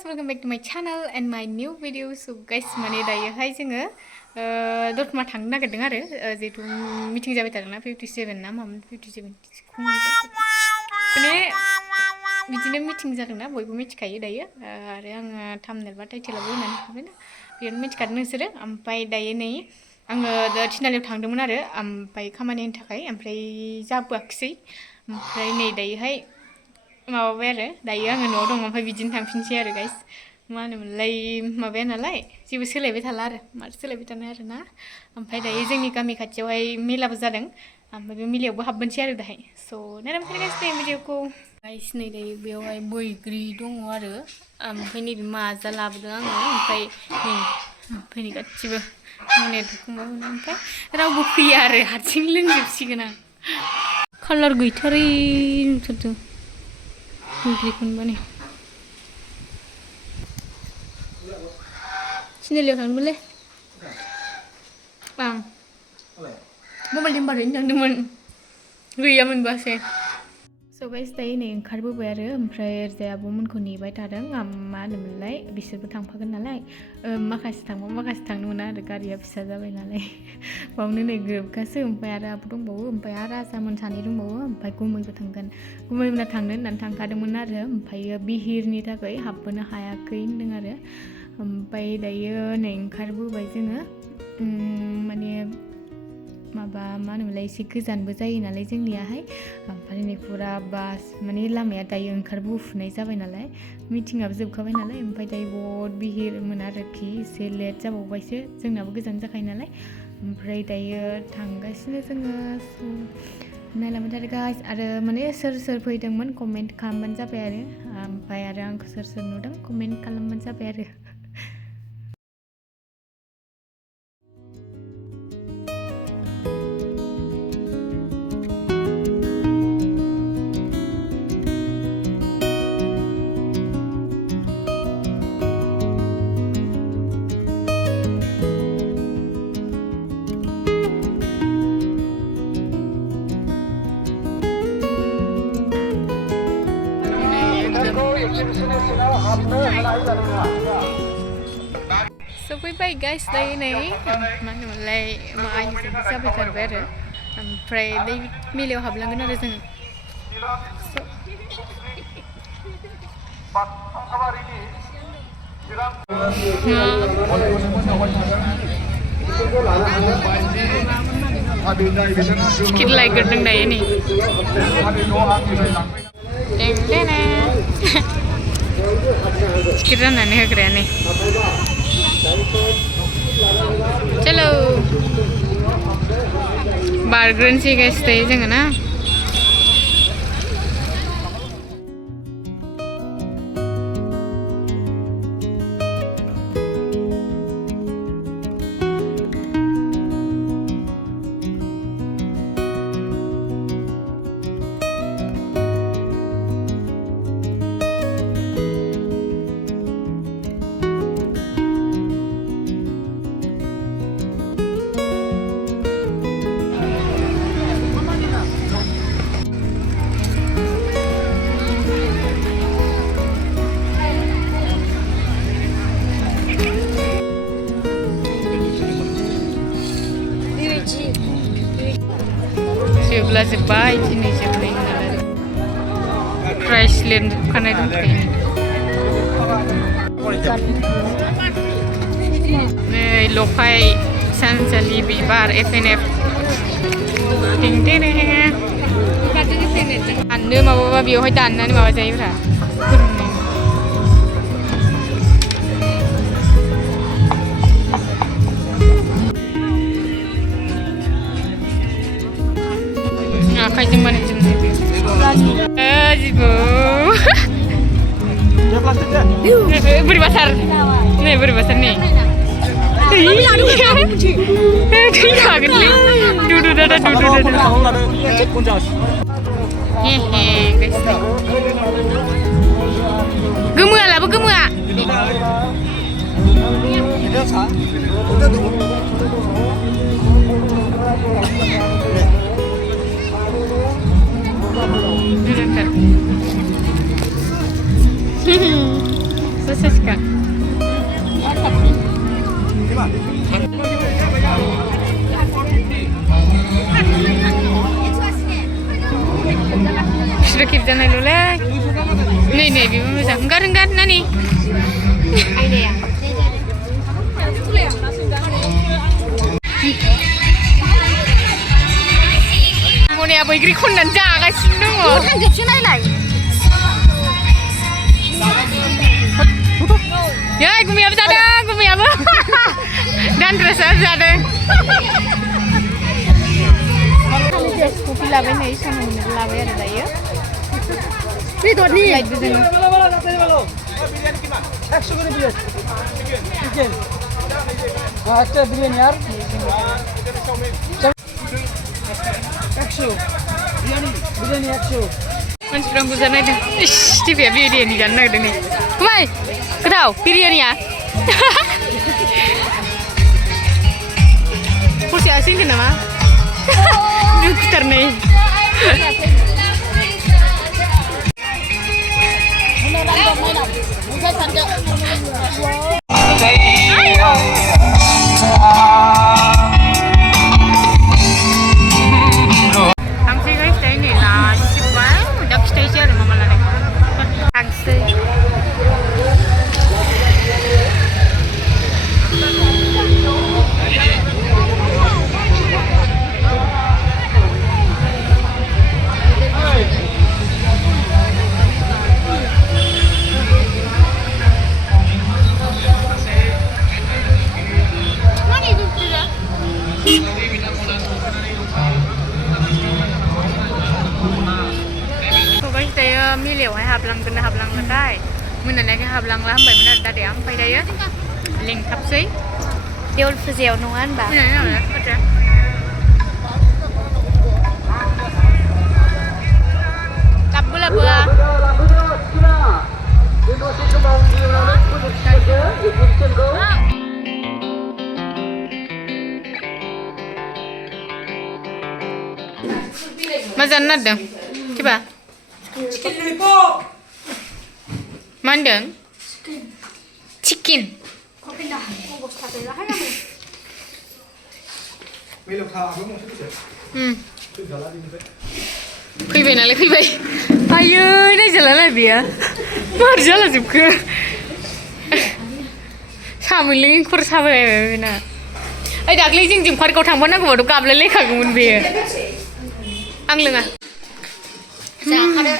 guys, welcome back to my channel and my new video. So guys, माने दायोहाय जोङो दतमा थांनो नागिरदों आरो जेहेतु मिटिं जाबाय थादोंना 57 ना मामोन 57 माने बिदिनो मिटिं जादोंना बयबो मिथिखायो दायो आरो आङो थाम्बनेल बा टाइटेलावबो होनानै होबायना बेयावनो मिथिखादों नोंसोरो ओमफ्राय दायो नै आङो थिनालियाव थांदोंमोन आरो ओमफ्राय खामानिनि थाखाय ओमफ्राय जाबोआखिसै ओमफ्राय नै दायोहाय माबाबाय आरो दायो आङो न'आव दङ ओमफ्राय बिदिनो थांफिनसै आरो गाइस मा होनोमोनलाय माबाया नालाय जेबो सोलायबाय थाला आरो माथो सोलायबाय थानो आरो ना ओमफ्राय दायो जोंनि गामि खाथियावहाय मेलाबो जादों ओमफ्राय बे मेलायावबो हाबबोनसै आरो दाहाय स' नायनानै गाइस नै भिडिअखौ गाइस नै दायो बेयावहाय बैग्रि दङ आरो ओमफ्राय नैबे माजा लाबोदों आङो ओमफ्राय नै गासिबो मोनायाव दुखांबाय ओमफ्राय रावबो फैया आरो हारसिं लोंजोबसिगोन आं कालार गैथारै नुथारदों बैग्रिखौनोबाने थिनालियाव थांदोंमोनलै आं मबाइल नाम्बारैनो थांदोंमोन गैयामोनबासो स' गाइस दायो नै ओंखारबोबाय आरो ओमफ्राय ओरैजाय आब'मोनखौ नेबाय थादों मा होनोमोनलाय बिसोरबो थांफागोन नालाय माखासे थांबा माखासे थांनो मोना आरो गारिया फिसा जाबाय नालाय बावनो नै ग्रोबगासो ओमफ्राय आरो आब' दंबावो ओमफ्राय आरो आजामोन सानै दंबावो ओमफ्राय गुमैबो थांगोन गुमैमोना थांनो होननानै थांखादोंमोन आरो ओमफ्रायो बिहिरनि थाखाय हाबबोनो हायाखै होनदों आरो ओमफ्राय दायो नै ओंखारबोबाय जोङो माने माबा मा होनोमोनलाय एसे गोजानबो जायो नालाय जोंनियाहाय ओमफ्राय नै फुरा बास माने लामाया दायो ओंखारबोफुनाय जाबाय नालाय मिटिंआबो जोबखाबाय नालाय ओमफ्राय दायो बहुद बिहिरमोन आरोखि एसे लेट जाबावबायसो जोंनाबो गोजान जाखायो नालाय ओमफ्राय दायो थांगासिनो जोङो नायलांबाय थादो गाइस आरो माने सोर सोर फैदोंमोन कमेन्ट खालामबानो जाबाय आरो ओमफ्राय आरो आंखौ सोर सोर नुदों कमेन्ट खालामबानो जाबाय आरो सफैबाय गाइस दायो नै मा होनोमोनलाय आइजोंबो जाफैथारबाय आरो ओमफ्राय दै मेलायाव हाबलांगोन आरो जों टिकेट लायग्रोदों दायो नै टिकेट राननानै होग्राया नै चलो बारग्रोनोसै गाइस दायो जोङो ना जेब्ला जोब्बाय दिनै जोबनाय नालाय प्राइस लिरखानाय दंखायो नै लफाय सानजालि बिबार FNF दाननो माबाबा बेवहाय दाननानै माबा जायोब्रा आखाइजों बानायजोबनाय जिबो बोरैबाथार नै बोरैबाथार नै थैखागोनलै दुदु दादा गोमोआ लाबो गोमोआ जानायल'लै नै बेबो मोजां ओंखार नानि आयदाया मनिया बैग्रि खननानै जागासिनो दङ थांजोबसो नायलाय Yai, gumi apa ada? Gumi apa? Dan terus ada. Kalau dia kopi lawan ni, sama ni lawan ada ya. Ni tu ni. Light tu ni. Biryani kima? 100 kali biryani. Chicken. अच्छा बिरयानी यार 100 बिरयानी 100 मानसिफ्रा बुरजा नायदों इस टिभिया बिरयानी जानो नागिरदों नै फंबाय गोथाव बिरयानिया खरसाया सिंगोन नामा दुखुथारनै मिलायावहाय हाबलांगोनथाय मोनानायखाय हाबलांला होनबायमोन आरो दादाया ओमफ्राय दायो लेंथाबसै देवल फुजायाव नङा होनबा लाबो लाबोआ मा जानो नागिरदों थिबा Chicken lollipop. Mandang? Chicken. फैबाय नालाय फैबाय आयै नायजालालाय बेयो मारै जालाजोबखो सामोनलै खर' साबायबाय बेना ओइ दाख्लै जों पार्कआव थांबा नांगौबाथ' गाबलायलायखागौमोन बेयो आं लोङा जाखादो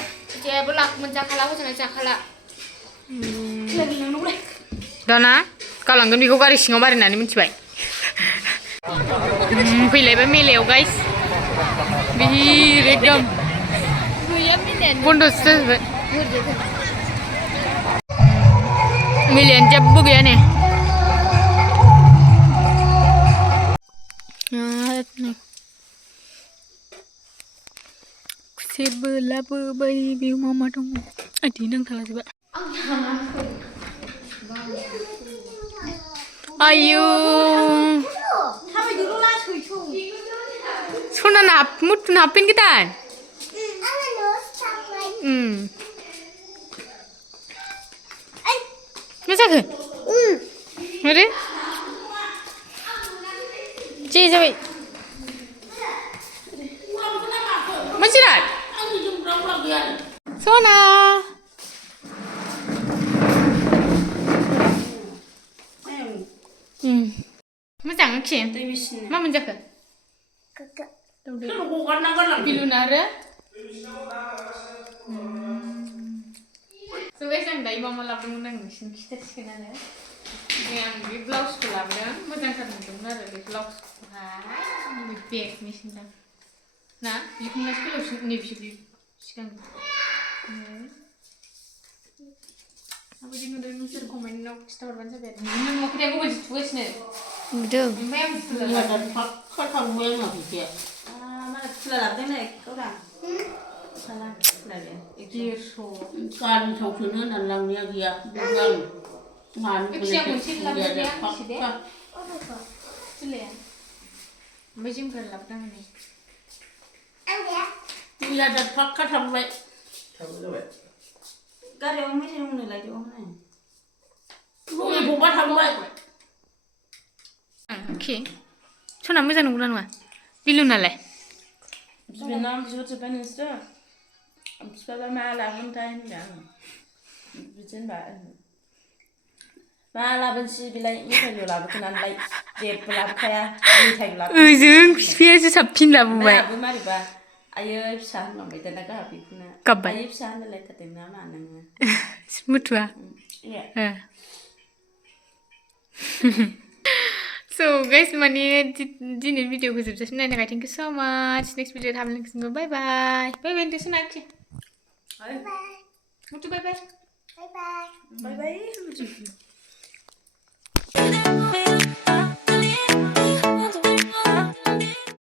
जेबो मोनजाखाला हजोंहाय जाखाला दाना गालांगोन बेखौ गारि सिङाव बारायनानै मिथिबाय फैलायबाय मेलायाव गाइस बिहिर एकदम बन्दसो जाजोब्बाय मेलायानो जेबो गैया ने जेबो लाबोबाय बेयाव मा दङ आदि नांथालाजोबा आयौ सना मुथुन हाबफिन गोदान मा जाखो मारै जे जाबाय मा जिराद सना मोजां खि मा मोनजाखो बिलुन आरो जों दायो मा लाबोदोंमोन आं नोंसिनि खिथासिगोन आरो आं बे ब्लाउसखौ लाबोदों मोजांथार नुदोंमोन आरो बे ब्लाउसखौहाय बेगनि सिन्था ना बिखुंनासो गोलावसिन नैबे सिगां माबायदि नुदों नोंसोर कमेन्टआव खिथाहरबानो जाबाय आरो नों नुवाखै दा मबाइल थुगासिनो नुदों ओमफ्राय आं फुला फाक्का थांबाय आंना फैसाया मालाय फुला लाबोदों नै गौरा फुला लाबोदों 150 गारि थावखौनो होननानै लांनाया गैया मानो फैसा मोनसे लाबोदों फाक्का फुलाया ओमफ्राय जोंफोर लाबोदों नै 2000 फाक्का थांबाय जाबाय गारियाव मेथाइ मोननो लायदोंमोन आं बबा थांबाय अके सना मोजां नंगौना नङा बिलुनालाय बिना बिहरजोब्बाय नोंसोरो बिफाबा मा लाबोनोथाय होनदों आं बिदि होनबा मा लाबोनोसै बेलाय मेथाइल' लाबोखो नालाय जेबो लाबोखाया मेथाइल' लाबोनोसै ओजों बिफायासो साबसिन लाबोबाय आंहाबो मारैबा आयै फिसा होनलांबाय दाना गाहा बेखौनो गाबबाय आयै फिसा होनलायलायथारदों ना मा नोङो मुथुवा So guys, माने दिनै भिडिअखौ जोबजासिम नायनो थाखाय थेंक इउ स' माच नेक्स्ट भिडिअ थाब लोगो बाय बाय बाय बाय होनदो सोनाखि बाय मुथु बाय बाय बाय बाय बाय बाय